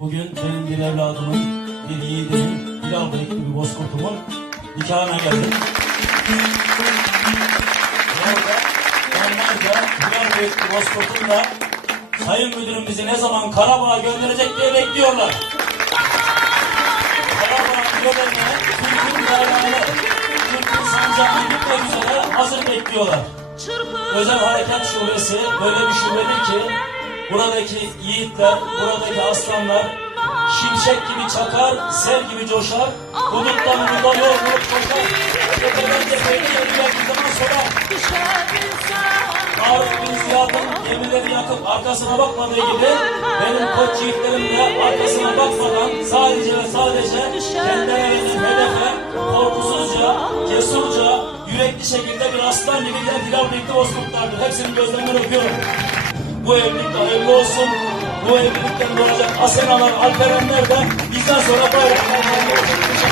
Bugün benim bir evladımın, bir yiğidimin, bir albayık gibi bozkurtumun nikahına geldim. Orada onlarca bir albayık gibi bozkurtumla Sayın Müdürüm bizi ne zaman Karabağ'a gönderecek diye bekliyorlar. Karabağ'a göndermeye Türk'ün bayrağını, Türk'ün sancağını gitmek üzere hazır bekliyorlar. Özel Harekat Şubesi böyle bir şubedir ki Buradaki yiğitler, buradaki aslanlar şimşek gibi çakar, sel gibi coşar. Kuduktan umuda yol bulup koşar. Tepeden tepeye geldiği zaman sonra bin yardım gemileri yakıp arkasına bakmadığı gibi benim koç yiğitlerim de arkasına bakmadan sadece ve sadece kendilerine hedefe korkusuzca, cesurca, yürekli şekilde bir aslan gibi de Hilal Bekli Bozkurtlardır. Hepsini gözlemden öpüyorum. Bu evlilik hayırlı olsun. Bu evlilikten doğacak Asenalar, Alperenler de bizden sonra bayraklarla